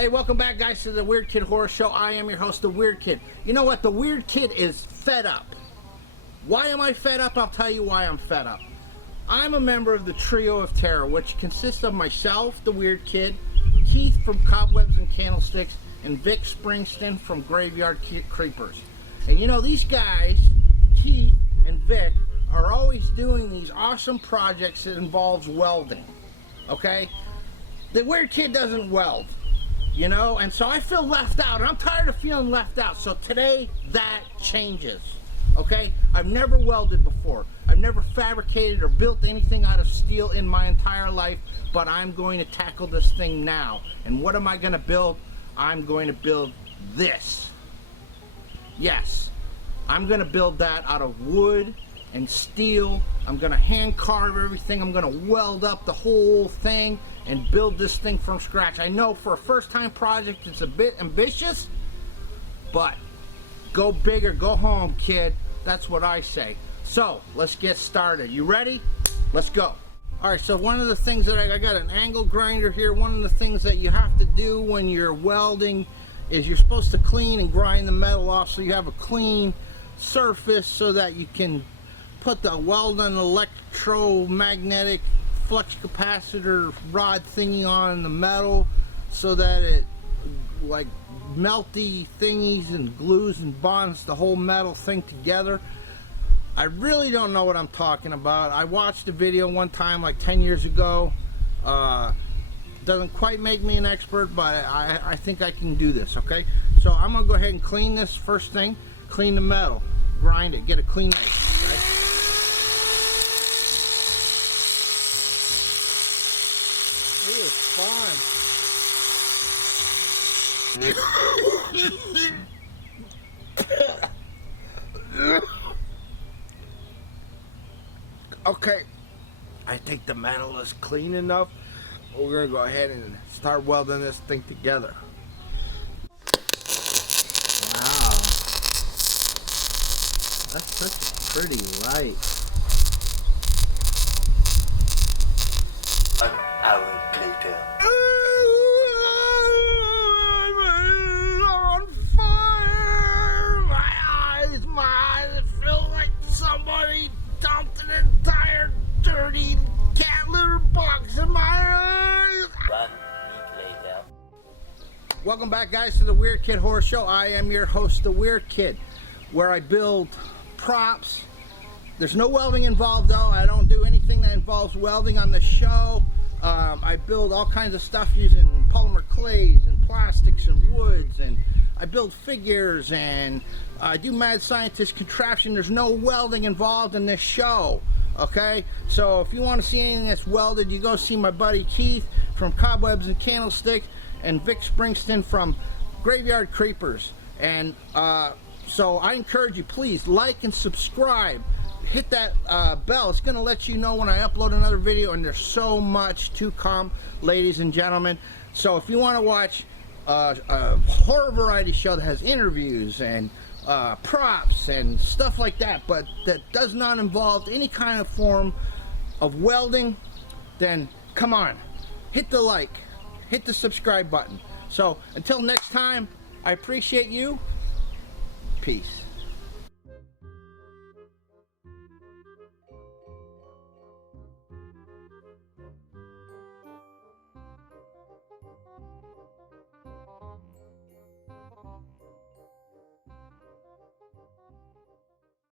Hey, welcome back, guys, to the Weird Kid Horror Show. I am your host, the Weird Kid. You know what? The Weird Kid is fed up. Why am I fed up? I'll tell you why I'm fed up. I'm a member of the Trio of Terror, which consists of myself, the Weird Kid, Keith from Cobwebs and Candlesticks, and Vick Springston from Graveyard Creepers. And you know, these guys, Keith and Vick, are always doing these awesome projects that involves welding. Okay? The Weird Kid doesn't weld. You know, and so I feel left out, and I'm tired of feeling left out. So today, that changes, okay? I've never welded before. I've never fabricated or built anything out of steel in my entire life, but I'm going to tackle this thing now. And what am I going to build? I'm going to build this. Yes, I'm going to build that out of wood and steel. I'm going to hand carve everything. I'm going to weld up the whole thing and build this thing from scratch. I know for a first time project it's a bit ambitious, but go big or go home, kid. That's what I say. So let's get started. You ready? Let's go. Alright, so one of the things that I got an angle grinder here. One of the things that you have to do when you're welding is you're supposed to clean and grind the metal off so you have a clean surface so that you can put the Welding electromagnetic flux capacitor rod thingy on the metal so that it like melty thingies and glues and bonds the whole metal thing together. I really don't know what I'm talking about. I watched a video one time like 10 years ago. Doesn't quite make me an expert, but I think I can do this, okay? So I'm gonna go ahead and clean this first thing. Clean the metal, grind it, get a clean knife, okay? It is fun. Okay, I think the metal is clean enough. We're gonna go ahead and start welding this thing together. Wow, that's such a pretty light. 1 hour later. I'm on fire! My eyes feel like somebody dumped an entire dirty cat litter box in my eyes. 1 week later. Welcome back, guys, to the Weird Kid Horror Show. I am your host, the Weird Kid, where I build props. There's no welding involved, though. I don't do anything that involves welding on the show. I build all kinds of stuff using polymer clays and plastics and woods, and I build figures, and I do mad scientist contraption. There's no welding involved in this show, okay? So if you want to see anything that's welded, you go see my buddy Keith from Cobwebs and Candlesticks and Vick Springston from Graveyard Creepers. And so I encourage you, please like and subscribe. Hit that bell. It's going to let you know when I upload another video, and there's so much to come, ladies and gentlemen. So if you want to watch a horror variety show that has interviews and props and stuff like that, but that does not involve any kind of form of welding, then come on, hit the like, hit the subscribe button. So until next time, I appreciate you. Peace.